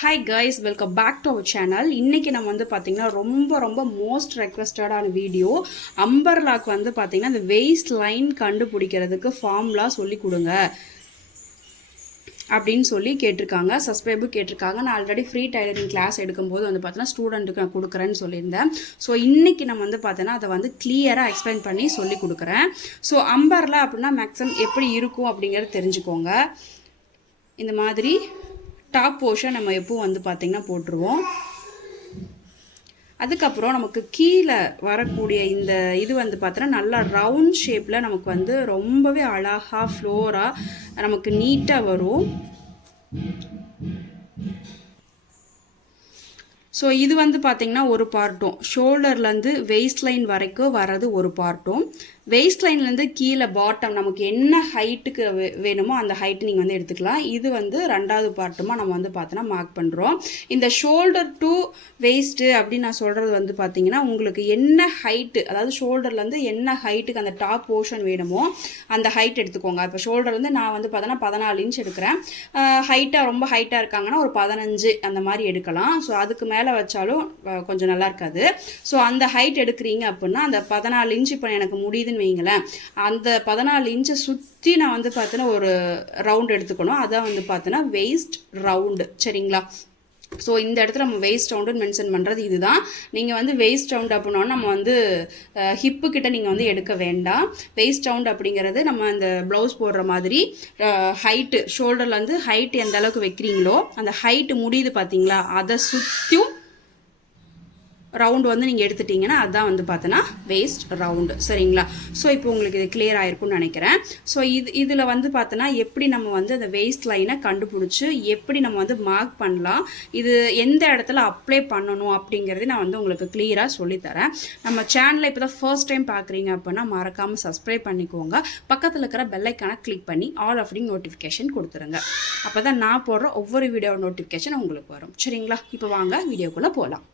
Hi guys, welcome back to our channel. இன்றைக்கி நம்ம வந்து பார்த்திங்கன்னா ரொம்ப மோஸ்ட் ரெக்வஸ்டடான வீடியோ. அம்பர்லாக்கு வந்து பார்த்திங்கன்னா இந்த வெயிஸ்ட் லைன் கண்டுபிடிக்கிறதுக்கு ஃபார்முலா சொல்லி கொடுங்க அப்படின்னு சொல்லி கேட்டிருக்காங்க. சப்ஸ்கிரைபர் கேட்டிருக்காங்க. நான் ஆல்ரெடி ஃப்ரீ டைலரிங் கிளாஸ் எடுக்கும்போது வந்து பார்த்தீங்கன்னா ஸ்டூடெண்ட்டுக்கு நான் கொடுக்குறேன்னு சொல்லியிருந்தேன். ஸோ இன்றைக்கி நம்ம வந்து பார்த்தோன்னா அதை வந்து கிளியராக எக்ஸ்பிளைன் பண்ணி சொல்லி கொடுக்குறேன். ஸோ அம்பர்லா அப்படின்னா மேக்ஸிமம் எப்படி இருக்கும் அப்படிங்கிறது தெரிஞ்சுக்கோங்க. இந்த மாதிரி டாப் போர்ஷன் நம்ம எப்பவும் வந்து பார்த்திங்கன்னா போட்டுருவோம். அதுக்கப்புறம் நமக்கு கீழே வரக்கூடிய இந்த இது வந்து பார்த்தோன்னா நல்லா ரவுண்ட் ஷேப்பில் நமக்கு வந்து ரொம்பவே அழகாக ஃப்ளோராக நமக்கு நீட்டாக வரும். ஸோ இது வந்து பார்த்திங்கன்னா ஒரு பார்ட்டும், ஷோல்டர்லேருந்து வெயிஸ்ட் லைன் வரைக்கும் வர்றது ஒரு பார்ட்டும், வெயிஸ்ட் லைன்லேருந்து கீழே பாட்டம் நமக்கு என்ன ஹைட்டுக்கு வேணுமோ அந்த ஹைட்டு நீங்கள் வந்து எடுத்துக்கலாம். இது வந்து ரெண்டாவது பார்ட்டுமா நம்ம வந்து பார்த்தோன்னா மார்க் பண்ணுறோம். இந்த ஷோல்டர் டு வெயிஸ்ட்டு அப்படின்னு நான் சொல்கிறது வந்து பார்த்திங்கன்னா உங்களுக்கு என்ன ஹைட்டு, அதாவது ஷோல்டர்லேருந்து என்ன ஹைட்டுக்கு அந்த டாப் போர்ஷன் வேணுமோ அந்த ஹைட் எடுத்துக்கோங்க. இப்போ ஷோல்டர்லேருந்து நான் வந்து பார்த்தோன்னா 14 இன்ச் எடுக்கிறேன். ஹைட்டாக ரொம்ப ஹைட்டாக இருக்காங்கன்னா ஒரு 15 அந்த மாதிரி எடுக்கலாம். ஸோ அதுக்கு மேலே வச்சாலும் கொஞ்சம் நல்லா இருக்காது. ஸோ அந்த ஹைட் எடுக்கிறீங்க அப்படின்னா அந்த 14 இன்ச் இப்போ எனக்கு முடியுதுன்னு வைங்களேன், அந்த 14 இன்ச்சை சுற்றி நான் வந்து பார்த்தோன்னா ஒரு ரவுண்ட் எடுத்துக்கணும். அதான் வந்து பார்த்தோன்னா வெயிஸ்ட் ரவுண்டு. சரிங்களா? ஸோ இந்த இடத்துல நம்ம வெயிஸ்ட் ரவுண்டுன்னு மென்ஷன் பண்ணுறது இதுதான். நீங்கள் வந்து வெயிஸ்ட் ரவுண்ட் அப்படின்னா நம்ம வந்து ஹிப்பு கிட்ட நீங்கள் வந்து எடுக்க வேண்டாம். வெயிஸ்ட் ரவுண்ட் அப்படிங்கிறது நம்ம அந்த ப்ளவுஸ் போடுற மாதிரி ஹைட்டு, ஷோல்டர்லேருந்து ஹைட் எந்த அளவுக்கு வைக்கிறீங்களோ அந்த ஹைட்டு முடியுது பார்த்தீங்களா, அதை சுற்றியும் ரவுண்டு வந்து நீங்கள் எடுத்துட்டிங்கன்னா அதுதான் வந்து பார்த்தோன்னா வெயிஸ்ட் ரவுண்டு. சரிங்களா? ஸோ இப்போ உங்களுக்கு இது கிளியர் ஆகிருக்குன்னு நினைக்கிறேன். ஸோ இதில் வந்து பார்த்தோன்னா எப்படி நம்ம வந்து அந்த வெயிஸ்ட் லைனை கண்டுபிடிச்சி எப்படி நம்ம வந்து மார்க் பண்ணலாம், இது எந்த இடத்துல அப்ளை பண்ணணும் அப்படிங்கிறது நான் வந்து உங்களுக்கு கிளியராக சொல்லித்தரேன். நம்ம சேனலை இப்போ தான் ஃபர்ஸ்ட் டைம் பார்க்குறீங்க அப்படின்னா மறக்காமல் சப்ஸ்கிரைப் பண்ணிக்கோங்க. பக்கத்தில் இருக்கிற பெல்லைக்கான கிளிக் பண்ணி ஆல் அப்படிங்க நோட்டிஃபிகேஷன் கொடுத்துருங்க. அப்போ தான் நான் போடுற ஒவ்வொரு வீடியோட நோட்டிஃபிகேஷன் உங்களுக்கு வரும். சரிங்களா? இப்போ வாங்க வீடியோக்குள்ளே போகலாம்.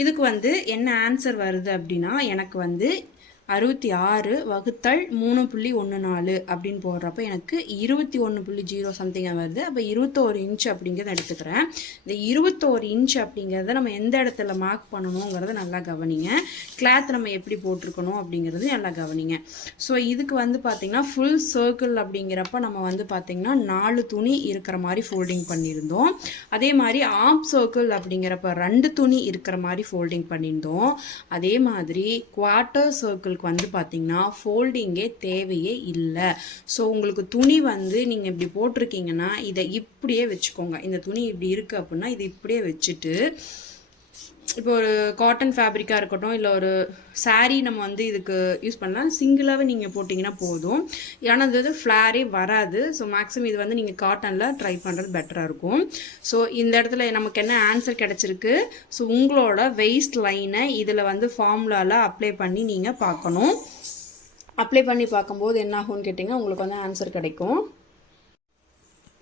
இதுக்கு வந்து என்ன ஆன்சர் வருது அப்படின்னா எனக்கு வந்து 66 வகுத்தல் 3.14 அப்படின்னு போடுறப்ப எனக்கு 21.0 சம்திங் வருது. அப்போ 21 இன்ச் அப்படிங்கிறத எடுத்துக்கிறேன். இந்த 21 இன்ச் அப்படிங்கிறத நம்ம எந்த இடத்துல மார்க் பண்ணணுங்கிறத நல்லா கவனிங்க. கிளாத் நம்ம எப்படி போட்டிருக்கணும் அப்படிங்கிறது நல்லா கவனிங்க. ஸோ இதுக்கு வந்து பார்த்திங்கன்னா ஃபுல் சர்க்கிள் அப்படிங்கிறப்ப நம்ம வந்து பார்த்திங்கன்னா 4 துணி இருக்கிற மாதிரி ஃபோல்டிங் பண்ணியிருந்தோம். அதே மாதிரி ஆஃப் சர்க்கிள் அப்படிங்கிறப்ப 2 துணி இருக்கிற மாதிரி ஃபோல்டிங் பண்ணியிருந்தோம். அதே மாதிரி குவார்ட்டர் சர்க்கிள் வந்து பார்த்தீங்கன்னா ஃபோல்டிங்கே தேவையே இல்லை. ஸோ உங்களுக்கு துணி வந்து நீங்கள் இப்படி போட்டிருக்கீங்கன்னா இதை இப்படியே வச்சுக்கோங்க. இந்த துணி இப்படி இருக்குது அப்படின்னா இது இப்படியே வச்சுட்டு, இப்போ ஒரு காட்டன் ஃபேப்ரிக்காக இருக்கட்டும் இல்லை ஒரு சாரீ நம்ம வந்து இதுக்கு யூஸ் பண்ணலாம், சிங்கிளாகவே நீங்கள் போட்டிங்கன்னா போதும். ஏன்னா அது ஃப்ளாரே வராது. ஸோ மேக்ஸிமம் இது வந்து நீங்கள் காட்டனில் ட்ரை பண்ணுறது பெட்டராக இருக்கும். ஸோ இந்த இடத்துல நமக்கு என்ன ஆன்சர் கிடச்சிருக்கு, ஸோ உங்களோட வெயிஸ்ட் லைனை இதில் வந்து ஃபார்முலாவில் அப்ளை பண்ணி நீங்கள் பார்க்கணும். அப்ளை பண்ணி பார்க்கும்போது என்ன ஆகும்னு கேட்டிங்கன்னா உங்களுக்கு வந்து ஆன்சர் கிடைக்கும்.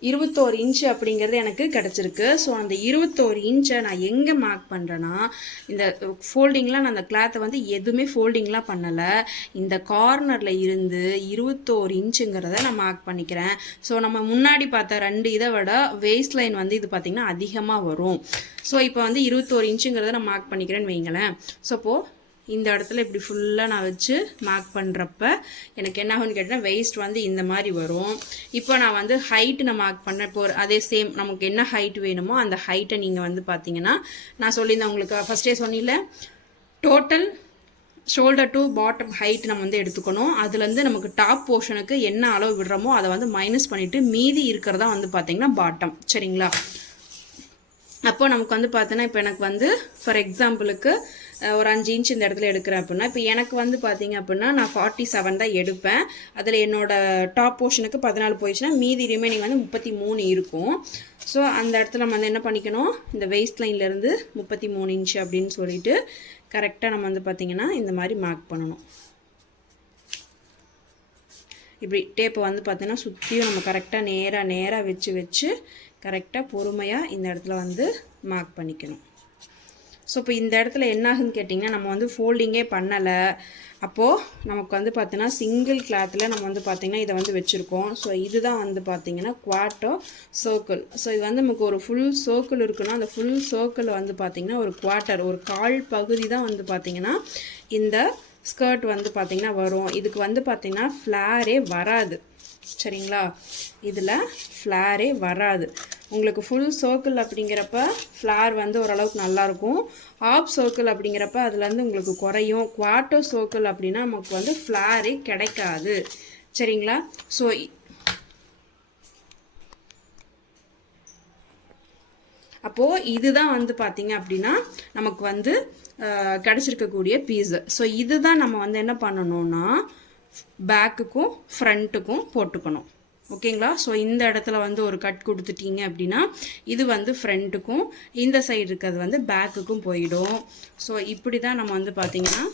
21 இன்ச்சு அப்படிங்கிறது எனக்கு கிடச்சிருக்கு. ஸோ அந்த 21 இன்ச்சை நான் எங்கே மார்க் பண்ணுறேன்னா, இந்த ஃபோல்டிங்லாம் நான் அந்த கிளாத்தை வந்து எதுவுமே ஃபோல்டிங்லாம் பண்ணலை, இந்த கார்னரில் இருந்து 21 இன்ச்சுங்கிறத நான் மார்க் பண்ணிக்கிறேன். ஸோ நம்ம முன்னாடி பார்த்த 2 இதை விட வெயிஸ்ட் லைன் வந்து இது பார்த்திங்கன்னா அதிகமாக வரும். ஸோ இப்போ வந்து 21 இன்ச்சுங்கிறத நான் மார்க் பண்ணிக்கிறேன்னு வைங்களேன். ஸோ இப்போது இந்த இடத்துல இப்படி ஃபுல்லாக நான் வச்சு மார்க் பண்ணுறப்ப எனக்கு என்ன ஆகும்னு கேட்டால் வெயிஸ்ட் வந்து இந்த மாதிரி வரும். இப்போ நான் வந்து ஹைட்டு நான் மார்க் பண்ணேன். இப்போ அதே சேம் நமக்கு என்ன ஹைட் வேணுமோ அந்த ஹைட்டை நீங்கள் வந்து பார்த்தீங்கன்னா நான் சொல்லியிருந்தேன் உங்களுக்கு ஃபஸ்ட்டே சொன்னில்ல, total shoulder to bottom height நம்ம வந்து எடுத்துக்கணும். அதுலேருந்து நமக்கு டாப் போர்ஷனுக்கு என்ன அளவு விடுறோமோ அதை வந்து மைனஸ் பண்ணிவிட்டு மீதி இருக்கிறதா வந்து பார்த்திங்கன்னா பாட்டம். சரிங்களா? அப்போ நமக்கு வந்து பார்த்தோன்னா இப்போ எனக்கு வந்து ஃபார் எக்ஸாம்பிளுக்கு ஒரு 5 இன்ச் இந்த இடத்துல எடுக்கிறேன் அப்படின்னா, இப்போ எனக்கு வந்து பார்த்தீங்க அப்படின்னா நான் 47 தான் எடுப்பேன். அதில் என்னோட டாப் போர்ஷனுக்கு 14 போயிடுச்சுன்னா மீதி ரிமைனிங் வந்து 33 இருக்கும். ஸோ அந்த இடத்துல நம்ம வந்து என்ன பண்ணிக்கணும், இந்த வெயிஸ்ட் லைன்லேருந்து 33 இன்ச் அப்படின்னு சொல்லிட்டு கரெக்டாக நம்ம வந்து பார்த்திங்கன்னா இந்த மாதிரி மார்க் பண்ணணும். இப்படி டேப்பை வந்து பார்த்தீங்கன்னா சுற்றியும் நம்ம கரெக்டாக நேராக வச்சு கரெக்டாக பொறுமையாக இந்த இடத்துல வந்து மார்க் பண்ணிக்கணும். ஸோ இப்போ இந்த இடத்துல என்ன ஆகுதுன்னு கேட்டிங்கன்னா நம்ம வந்து ஃபோல்டிங்கே பண்ணலை, அப்போது நமக்கு வந்து பார்த்தீங்கன்னா சிங்கிள் கிளாத்தில் நம்ம வந்து பார்த்திங்கன்னா இதை வந்து வச்சுருக்கோம். ஸோ இதுதான் வந்து பார்த்திங்கன்னா குவார்ட்டர் சர்க்கிள். ஸோ இது வந்து நமக்கு ஒரு ஃபுல் சர்க்கிள் இருக்குன்னா அந்த ஃபுல் சர்க்கிள் வந்து பார்த்திங்கன்னா ஒரு குவார்ட்டர், ஒரு கால் பகுதி தான் வந்து பார்த்திங்கன்னா இந்த ஸ்கர்ட் வந்து பார்த்திங்கன்னா வரும். இதுக்கு வந்து பார்த்திங்கன்னா ஃப்ளாரே வராது. சரிங்களா, இதில் ஃப்ளாரே வராது. உங்களுக்கு ஃபுல் சர்க்கிள் அப்படிங்கிறப்ப ஃப்ளார் வந்து ஓரளவுக்கு நல்லாயிருக்கும். ஆஃப் சர்க்கிள் அப்படிங்கிறப்ப அதுலேருந்து உங்களுக்கு குறையும். குவார்ட்டர் சர்க்கிள் அப்படின்னா நமக்கு வந்து ஃப்ளாரே கிடைக்காது. சரிங்களா, ஸோ அப்போது இதுதான் வந்து பார்த்திங்க அப்படின்னா நமக்கு வந்து கிடச்சிருக்கக்கூடிய பீஸு. ஸோ இதுதான் நம்ம வந்து என்ன பண்ணணும்னா பேக்குக்கும் ஃப்ரண்ட்டுக்கும் போட்டுக்கணும். ஓகேங்களா, ஸோ இந்த இடத்துல வந்து ஒரு கட் கொடுத்துட்டீங்க அப்படின்னா இது வந்து ஃப்ரண்ட்டுக்கும், இந்த சைடு இருக்கிறது வந்து பேக்குக்கும் போயிடும். ஸோ இப்படி தான் நம்ம வந்து பார்த்திங்கன்னா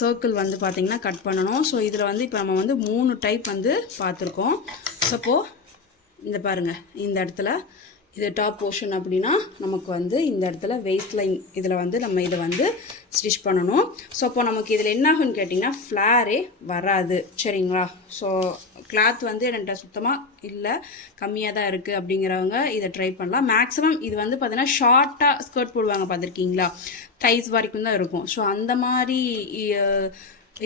சர்க்கிள் வந்து பார்த்திங்கன்னா கட் பண்ணணும். ஸோ இதில் வந்து இப்போ நம்ம வந்து 3 டைப் வந்து பார்த்துருக்கோம். ஸோ இந்த பாருங்கள், இந்த இடத்துல இது டாப் போர்ஷன் அப்படின்னா நமக்கு வந்து இந்த இடத்துல வெயிட் லைன் இதில் வந்து நம்ம இதை வந்து ஸ்டிச் பண்ணணும். ஸோ அப்போ நமக்கு இதில் என்ன ஆகுன்னு கேட்டிங்கன்னா ஃப்ளாரே வராது. சரிங்களா, ஸோ கிளாத் வந்து என்கிட்ட சுத்தமாக இல்லை, கம்மியாக தான் இருக்குது அப்படிங்கிறவங்க இதை ட்ரை பண்ணலாம். மேக்ஸிமம் இது வந்து பார்த்தீங்கன்னா ஷார்ட்டாக ஸ்கர்ட் போடுவாங்க, பார்த்துருக்கீங்களா, தைஸ் வரைக்கும் தான் இருக்கும். ஸோ அந்த மாதிரி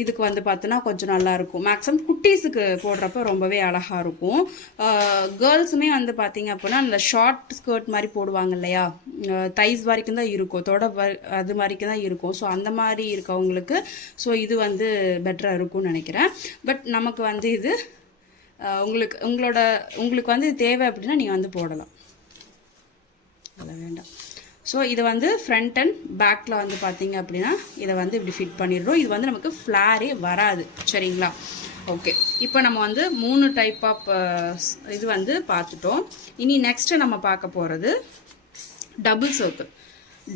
இதுக்கு வந்து பார்த்தோன்னா கொஞ்சம் நல்லாயிருக்கும். மேக்ஸிமம் குட்டீஸுக்கு போடுறப்ப ரொம்பவே அழகாக இருக்கும். கேர்ள்ஸுமே வந்து பார்த்திங்க அப்படின்னா அந்த ஷார்ட் ஸ்கர்ட் மாதிரி போடுவாங்க இல்லையா, தைஸ் வரைக்கும் தான் இருக்கும், அது வரைக்கும் தான் இருக்கும். ஸோ அந்த மாதிரி இருக்கவங்களுக்கு ஸோ இது வந்து பெட்டராக இருக்கும்னு நினைக்கிறேன். பட் நமக்கு வந்து இது உங்களுக்கு வந்து தேவை அப்படின்னா நீங்கள் வந்து போடலாம், அதெல்லாம் வேண்டாம். ஸோ இது வந்து ஃப்ரண்ட் அண்ட் பேக்கில் வந்து பார்த்தீங்க அப்படின்னா இதை வந்து இப்படி ஃபிட் பண்ணிடுறோம். இது வந்து நமக்கு ஃப்ளாரே வராது. சரிங்களா, ஓகே. இப்போ நம்ம வந்து 3 டைப் ஆஃப் இது வந்து பார்த்துட்டோம். இனி நெக்ஸ்ட்டு நம்ம பார்க்க போகிறது டபுள் சர்க்கிள்.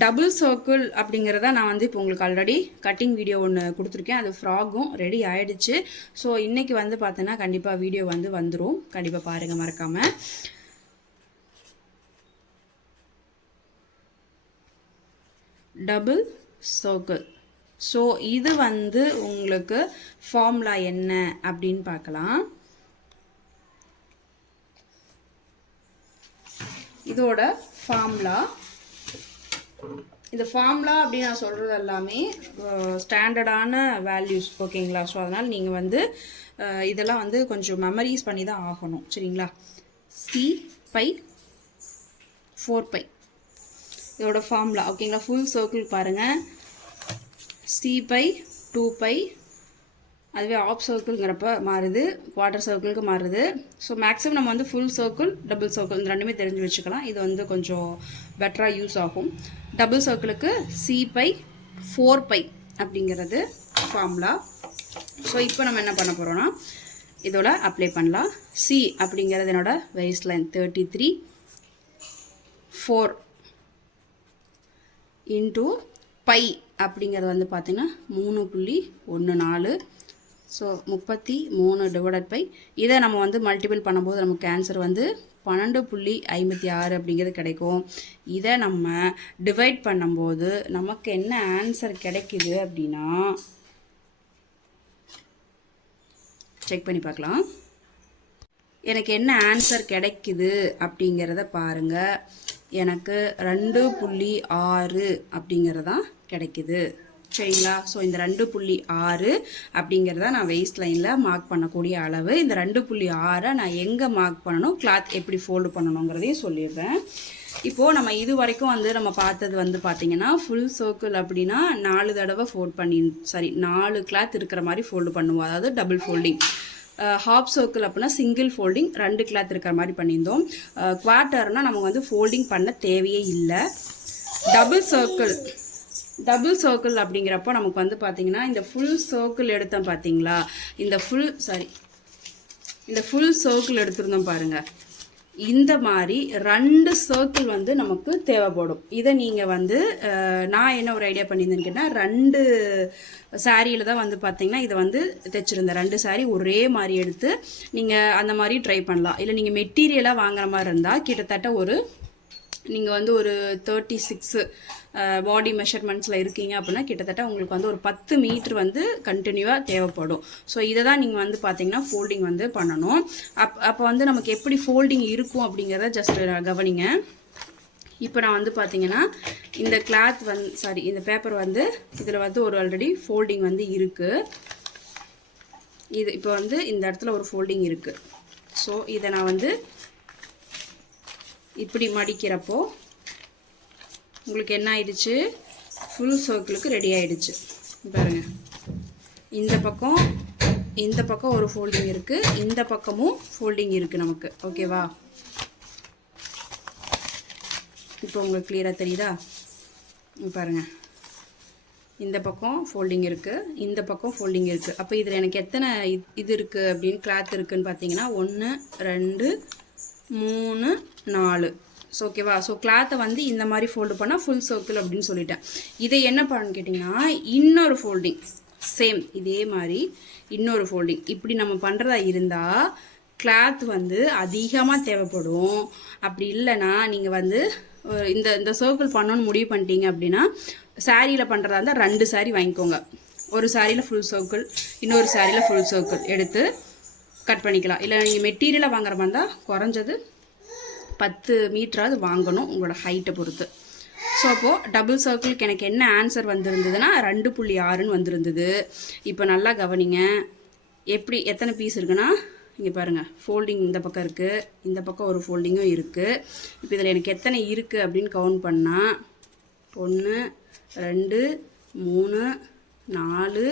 டபுள் சர்க்கிள் அப்படிங்கிறத நான் வந்து இப்போ உங்களுக்கு ஆல்ரெடி கட்டிங் வீடியோ ஒன்று கொடுத்துருக்கேன். அது ஃப்ராகும் ரெடி ஆகிடுச்சு. ஸோ இன்றைக்கி வந்து பார்த்தோன்னா கண்டிப்பாக வீடியோ வந்து வந்துடும், கண்டிப்பாக பாருங்கள் மறக்காமல். Double circle. ஸோ இது வந்து உங்களுக்கு ஃபார்முலா என்ன அப்படின்னு பார்க்கலாம். இதோட ஃபார்முலா, இந்த ஃபார்முலா அப்படின்னு நான் சொல்கிறது எல்லாமே ஸ்டாண்டர்டான வேல்யூஸ். ஓகேங்களா, ஸோ அதனால் நீங்கள் வந்து இதெல்லாம் வந்து கொஞ்சம் மெமரிஸ் பண்ணி தான் ஆகணும். சரிங்களா, C/4π இதோட ஃபார்முலா. ஓகேங்களா, ஃபுல் சர்க்கிள் பாருங்கள், C/2π. அதுவே ஆஃப் சர்க்கிள்ங்கிறப்ப மாறுது, குவார்ட்டர் சர்க்கிளுக்கு மாறுது. ஸோ மேக்ஸிமம் நம்ம வந்து ஃபுல் சர்க்கிள், டபுள் சர்க்கிள் இந்த ரெண்டுமே தெரிஞ்சு வச்சுக்கலாம். இது வந்து கொஞ்சம் பெட்டராக யூஸ் ஆகும். டபுள் சர்க்கிளுக்கு C/4π அப்படிங்கிறது ஃபார்முலா. ஸோ இப்போ நம்ம என்ன பண்ண போகிறோன்னா இதோட அப்ளை பண்ணலாம். C அப்படிங்கிறது என்னோட வெயிஸ்ட் லைன் 33, 4 இன்ட்டு பை அப்படிங்கிறது வந்து பார்த்திங்கன்னா 3.14. ஸோ 33 டிவைடட் பை இதை நம்ம வந்து மல்டிபிள் பண்ணும்போது நமக்கு ஆன்சர் வந்து 12.56 அப்படிங்கிறது கிடைக்கும். இதை நம்ம டிவைட் பண்ணும்போது நமக்கு என்ன ஆன்சர் கிடைக்குது அப்படின்னா செக் பண்ணி பார்க்கலாம். எனக்கு என்ன ஆன்சர் கிடைக்குது அப்படிங்கிறத பாருங்கள். எனக்கு 2.6 அப்படிங்கிறதான் கிடைக்குது. சரிங்களா, ஸோ இந்த 2.6 அப்படிங்கிறத நான் வெயிஸ்ட் லைனில் மார்க் பண்ணக்கூடிய அளவு. இந்த 2.6 நான் எங்கே மார்க் பண்ணணும், கிளாத் எப்படி ஃபோல்டு பண்ணணுங்கிறதையும் சொல்லிடுறேன். இப்போது நம்ம இது வரைக்கும் வந்து நம்ம பார்த்தது வந்து பார்த்திங்கன்னா ஃபுல் சர்க்கிள் அப்படின்னா 4 தடவை ஃபோல்ட் பண்ணி 4 கிளாத் இருக்கிற மாதிரி ஃபோல்டு பண்ணுவோம், அதாவது டபுள் ஃபோல்டிங். ஹாஃப் சர்க்கிள் அப்படின்னா சிங்கிள் ஃபோல்டிங் 2 கிளாத் இருக்கிற மாதிரி பண்ணியிருந்தோம். குவார்ட்டர்னால் நமக்கு வந்து ஃபோல்டிங் பண்ண தேவையே இல்லை. டபுள் சர்க்கிள் அப்படிங்கிறப்போ நமக்கு வந்து பார்த்திங்கன்னா இந்த ஃபுல் சர்க்கிள் எடுத்தோம் பார்த்தீங்களா, இந்த ஃபுல் சர்க்கிள் எடுத்துருந்தோம் பாருங்கள். இந்த மாதிரி 2 சர்க்கிள் வந்து நமக்கு தேவைப்படும். இதை நீங்கள் வந்து நான் என்ன ஒரு ஐடியா பண்ணியிருந்தேன்னு கேட்டால் 2 சாரியில் தான் வந்து பார்த்தீங்கன்னா இதை வந்து தைச்சிருந்தேன். 2 சாரீ ஒரே மாதிரி எடுத்து நீங்கள் அந்த மாதிரி ட்ரை பண்ணலாம். இல்லை நீங்கள் மெட்டீரியலாக வாங்குற மாதிரி இருந்தால் கிட்டத்தட்ட நீங்கள் வந்து ஒரு 36 பாடி மெஷர்மெண்ட்ஸில் இருக்கீங்க அப்படின்னா கிட்டத்தட்ட உங்களுக்கு வந்து ஒரு 10 மீட்டர் வந்து கண்டினியூவாக தேவைப்படும். ஸோ இதை தான் நீங்கள் வந்து பார்த்தீங்கன்னா ஃபோல்டிங் வந்து பண்ணணும். அப்போ வந்து நமக்கு எப்படி ஃபோல்டிங் இருக்கும் அப்படிங்கிறத ஜஸ்ட் கவனிங்க. இப்போ நான் வந்து பார்த்தீங்கன்னா இந்த கிளாத் வந்து இந்த பேப்பர் வந்து இதில் வந்து ஒரு ஆல்ரெடி ஃபோல்டிங் வந்து இருக்குது. இது இப்போ வந்து இந்த இடத்துல ஒரு ஃபோல்டிங் இருக்குது. ஸோ இதை நான் வந்து இப்படி மடிக்கிறப்போ உங்களுக்கு என்ன ஆயிடுச்சு, ஃபுல் சர்க்கிளுக்கு ரெடி ஆயிடுச்சு. பாருங்க, இந்த பக்கம் ஒரு ஃபோல்டிங் இருக்குது, இந்த பக்கமும் ஃபோல்டிங் இருக்குது நமக்கு. ஓகேவா? இப்போ உங்களுக்கு கிளியராக தெரியுதா? பாருங்க, இந்த பக்கம் ஃபோல்டிங் இருக்குது, இந்த பக்கம் ஃபோல்டிங் இருக்குது. அப்போ இதில் எனக்கு எத்தனை இது இருக்குது அப்படின்னு கிளாத் இருக்குதுன்னு பார்த்தீங்கன்னா 1 2 3 4. ஸோ ஓகேவா? ஸோ கிளாத்தை வந்து இந்த மாதிரி ஃபோல்டு பண்ணால் ஃபுல் சர்க்கிள் அப்படின்னு சொல்லிட்டேன். இதை என்ன பண்ணு கேட்டிங்கன்னா இன்னொரு ஃபோல்டிங் சேம் இதே மாதிரி இன்னொரு ஃபோல்டிங் இப்படி நம்ம பண்ணுறதா இருந்தால் கிளாத் வந்து அதிகமாக தேவைப்படும். அப்படி இல்லைன்னா நீங்கள் வந்து இந்த சர்க்கிள் பண்ணணும்னு முடிவு பண்ணிட்டீங்க அப்படின்னா சாரியில் பண்ணுறதா இருந்தால் 2 சாரி வாங்கிக்கோங்க. ஒரு சாரியில் ஃபுல் சர்க்கிள், இன்னொரு சாரியில் ஃபுல் சர்க்கிள் எடுத்து கட் பண்ணிக்கலாம். இல்லை நீங்கள் மெட்டீரியலை வாங்குற மாதிரி இருந்தால் குறைஞ்சது 10 மீட்டராவது வாங்கணும் உங்களோட ஹைட்டை பொறுத்து. ஸோ அப்போது டபுள் சர்க்கிளுக்கு எனக்கு என்ன ஆன்சர் வந்திருந்ததுன்னா 2.6ன்னு வந்திருந்தது. இப்போ நல்லா கவனிங்க, எத்தனை பீஸ் இருக்குன்னா இங்கே பாருங்கள், ஃபோல்டிங் இந்த பக்கம் இருக்குது, இந்த பக்கம் ஒரு ஃபோல்டிங்கும் இருக்குது. இப்போ இதில் எனக்கு எத்தனை இருக்குது அப்படின்னு கவுண்ட் பண்ணால் 1 2 3 4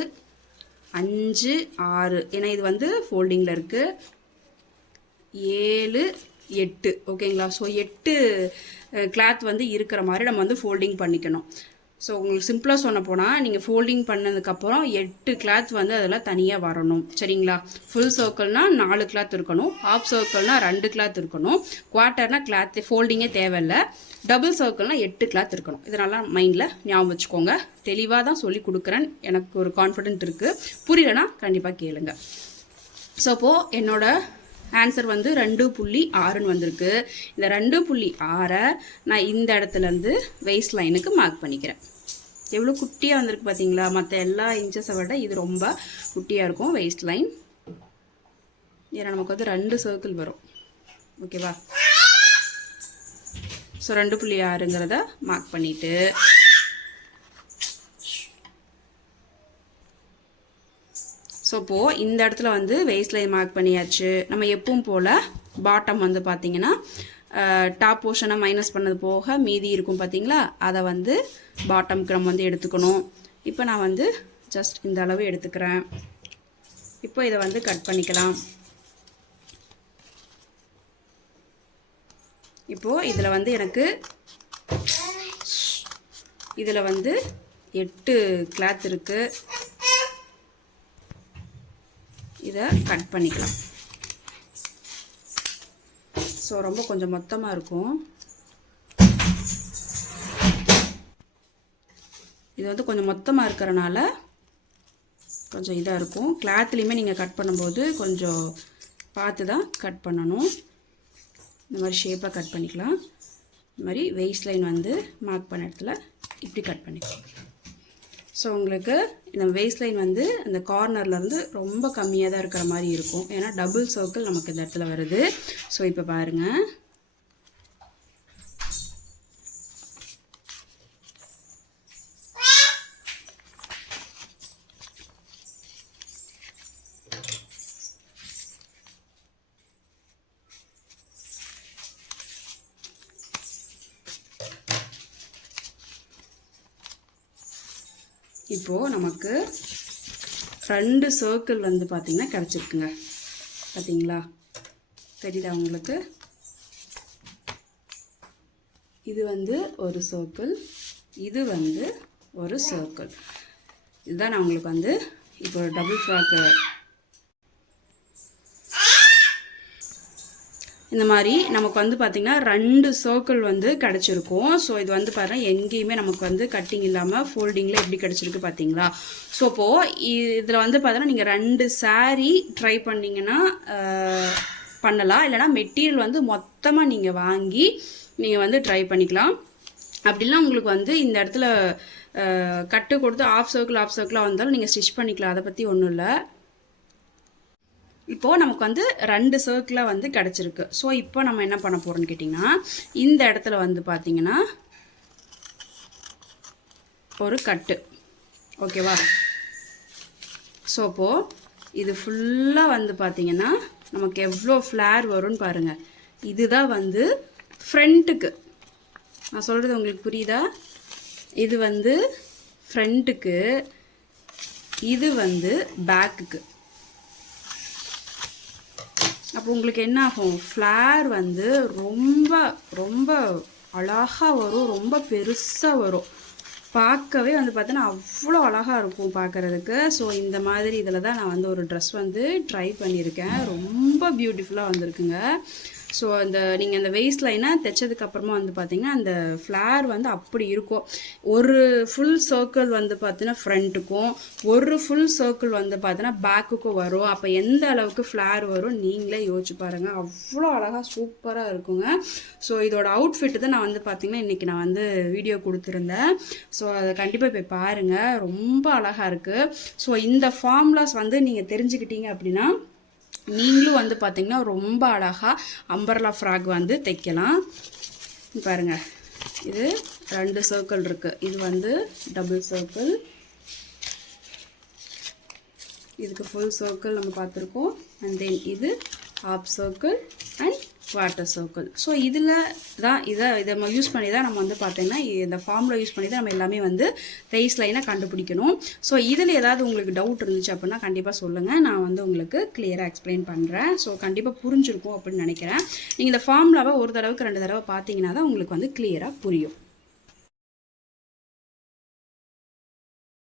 5 6. ஏன்னா இது வந்து ஃபோல்டிங்கில் இருக்குது. 7 8. ஓகேங்களா? ஸோ 8 கிளாத் வந்து இருக்கிற மாதிரி நம்ம வந்து ஃபோல்டிங் பண்ணிக்கணும். ஸோ உங்களுக்கு சிம்பிளாக சொன்ன போனால் நீங்கள் ஃபோல்டிங் பண்ணதுக்கப்புறம் 8 கிளாத் வந்து அதெல்லாம் தனியாக வரணும். சரிங்களா? ஃபுல் சர்க்கிள்னால் 4 கிளாத் இருக்கணும், ஹாஃப் சர்க்கிள்னால் 2 கிளாத் இருக்கணும், குவார்ட்டர்னால் கிளாத் ஃபோல்டிங்கே தேவையில்லை, டபுள் சர்க்கிள்னால் 8 கிளாத் இருக்கணும். இதனால மைண்டில் ஞாபகம் வச்சுக்கோங்க. தெளிவாக தான் சொல்லி கொடுக்குறேன், எனக்கு ஒரு கான்ஃபிடென்ட் இருக்குது. புரியலன்னா கண்டிப்பாக கேளுங்க. ஸோ அப்போது என்னோட ஆன்சர் வந்து 2.6ன்னு வந்திருக்கு. இந்த 2.6 நான் இந்த இடத்துலேருந்து வெயிஸ்ட் லைனுக்கு மார்க் பண்ணிக்கிறேன். எவ்வளோ குட்டியாக வந்திருக்கு பார்த்தீங்களா? மற்ற எல்லா இன்ச்சஸை விட இது ரொம்ப குட்டியாக இருக்கும் வெயிஸ்ட் லைன். ஏன்னா நமக்கு வந்து 2 சர்க்கிள் வரும். ஓகேவா? ஸோ 2.6ங்கிறத மார்க் பண்ணிவிட்டு ஸோ இப்போது இந்த இடத்துல வந்து வெயிஸ்ட் லைன் மார்க் பண்ணியாச்சு. நம்ம எப்பவும் போல் பாட்டம் வந்து பார்த்திங்கன்னா டாப் போர்ஷனை மைனஸ் பண்ணது போக மீதி இருக்கும் பார்த்தீங்களா, அதை வந்து பாட்டம்க்கு நம்ம வந்து எடுத்துக்கணும். இப்போ நான் வந்து ஜஸ்ட் இந்த அளவு எடுத்துக்கிறேன். இப்போ இதை வந்து கட் பண்ணிக்கலாம். இப்போது இதில் வந்து எனக்கு இதில் வந்து 8 கிளாத் இருக்குது. இதை கட் பண்ணிக்கலாம். ஸோ ரொம்ப கொஞ்சம் மொத்தமாக இருக்கும். இது வந்து கொஞ்சம் மொத்தமாக இருக்கிறனால கொஞ்சம் இதாக இருக்கும். கிளாத்லேயுமே நீங்கள் கட் பண்ணும்போது கொஞ்சம் பார்த்து தான் கட் பண்ணணும். இந்த மாதிரி ஷேப்பாக கட் பண்ணிக்கலாம். இந்த மாதிரி வெயிஸ்ட் லைன் வந்து மார்க் பண்ண இடத்துல இப்படி கட் பண்ணிக்கலாம். ஸோ உங்களுக்கு இந்த வெயிஸ்ட் லைன் வந்து அந்த கார்னர்லேருந்து ரொம்ப கம்மியாக தான் இருக்கிற மாதிரி இருக்கும். ஏன்னா டபுள் சர்க்கிள் நமக்கு இந்த இடத்துல வருது. ஸோ இப்போ பாருங்கள், இப்போது நமக்கு 2 சர்க்கிள் வந்து பார்த்திங்கன்னா கிடச்சிருக்குங்க. பார்த்தீங்களா? தெரியுதா உங்களுக்கு? இது வந்து ஒரு சர்க்கிள், இது வந்து ஒரு சர்க்கிள். இதுதான் நான் உங்களுக்கு வந்து இப்போ டபுள் ஃப்ராக்கு இந்த மாதிரி நமக்கு வந்து பார்த்திங்கன்னா 2 சர்க்கிள் வந்து கிடச்சிருக்கும். ஸோ இது வந்து பாருங்கள் எங்கேயுமே நமக்கு வந்து கட்டிங் இல்லாமல் ஃபோல்டிங்கில் எப்படி கிடச்சிருக்கு பார்த்தீங்களா? ஸோ இப்போது இதில் வந்து பார்த்தீங்கன்னா நீங்கள் 2 சாரீ ட்ரை பண்ணிங்கன்னா பண்ணலாம். இல்லைனா மெட்டீரியல் வந்து மொத்தமாக நீங்கள் வாங்கி நீங்கள் வந்து ட்ரை பண்ணிக்கலாம். அப்படிலாம் உங்களுக்கு வந்து இந்த இடத்துல கட்டு கொடுத்து ஆஃப் சர்க்கிளாக வந்தாலும் நீங்கள் ஸ்டிச் பண்ணிக்கலாம், அதை பற்றி ஒன்றும் இல்லை. இப்போது நமக்கு வந்து 2 சர்க்கிளாக வந்து கிடச்சிருக்கு. ஸோ இப்போ நம்ம என்ன பண்ண போகிறோம்னு கேட்டிங்கன்னா, இந்த இடத்துல வந்து பார்த்திங்கன்னா ஒரு கட்டு, ஓகேவா? ஸோ இப்போது இது ஃபுல்லாக வந்து பார்த்திங்கன்னா நமக்கு எவ்வளோ ஃப்ளேர் வரும்னு பாருங்கள். இதுதான் வந்து ஃப்ரண்ட்டுக்கு, நான் சொல்கிறது உங்களுக்கு புரியுதா? இது வந்து ஃப்ரண்ட்டுக்கு, இது வந்து பேக்குக்கு. அப்போ உங்களுக்கு என்ன ஆகும், ஃப்ளேர் வந்து ரொம்ப ரொம்ப அழகாக வரும், ரொம்ப பெருசாக வரும். பார்க்கவே வந்து பார்த்தீங்கன்னா அவ்வளோ அழகாக இருக்கும் பார்க்குறதுக்கு. ஸோ இந்த மாதிரி இதில் தான் நான் வந்து ஒரு ட்ரெஸ் வந்து ட்ரை பண்ணியிருக்கேன். ரொம்ப பியூட்டிஃபுல்லாக வந்திருக்குங்க. ஸோ அந்த நீங்கள் அந்த வெயிஸ்ட் லைனை தைச்சதுக்கப்புறமா வந்து பார்த்திங்கன்னா அந்த ஃப்ளேர் வந்து அப்படி இருக்கும். ஒரு ஃபுல் சர்க்கிள் வந்து பார்த்தீங்கன்னா ஃப்ரண்ட்டுக்கும், ஒரு ஃபுல் சர்க்கிள் வந்து பார்த்தீங்கன்னா பேக்குக்கும் வரும். அப்போ எந்த அளவுக்கு ஃப்ளேர் வரும் நீங்களே யோசிச்சு பாருங்கள். அவ்வளோ அழகாக சூப்பராக இருக்குங்க. ஸோ இதோட அவுட்ஃபிட்டு தான் நான் வந்து பார்த்திங்கன்னா இன்றைக்கி நான் வந்து வீடியோ கொடுத்துருந்தேன். ஸோ அதை கண்டிப்பாக போய் பாருங்கள், ரொம்ப அழகாக இருக்குது. ஸோ இந்த ஃபார்முலாஸ் வந்து நீங்கள் தெரிஞ்சுக்கிட்டீங்க அப்படின்னா நீங்களும் வந்து பார்த்திங்கன்னா ரொம்ப அழகாக அம்பர்லா ஃப்ராக் வந்து தைக்கலாம். பாருங்கள், இது 2 சர்க்கிள் இருக்குது, இது வந்து டபுள் சர்க்கிள், இதுக்கு ஃபுல் சர்க்கிள் நம்ம பார்த்துருக்கோம். அண்ட் தென் இது half circle and quarter circle. So இதில் தான் இதை நம்ம யூஸ் பண்ணி தான் நம்ம வந்து பார்த்தீங்கன்னா இந்த ஃபார்முலா யூஸ் பண்ணி தான் நம்ம எல்லாமே வந்து வெயிஸ்ட் லைனை கண்டுபிடிக்கணும். ஸோ இதில் ஏதாவது உங்களுக்கு டவுட் இருந்துச்சு அப்படின்னா கண்டிப்பாக சொல்லுங்கள், நான் வந்து உங்களுக்கு கிளியராக எக்ஸ்பிளைன் பண்ணுறேன். ஸோ கண்டிப்பாக புரிஞ்சிருக்கும் அப்படின்னு நினைக்கிறேன். நீங்கள் இந்த ஃபார்முலாவை ஒரு தடவைக்கு 2 தடவை பார்த்தீங்கன்னா தான் உங்களுக்கு வந்து கிளியராக புரியும்.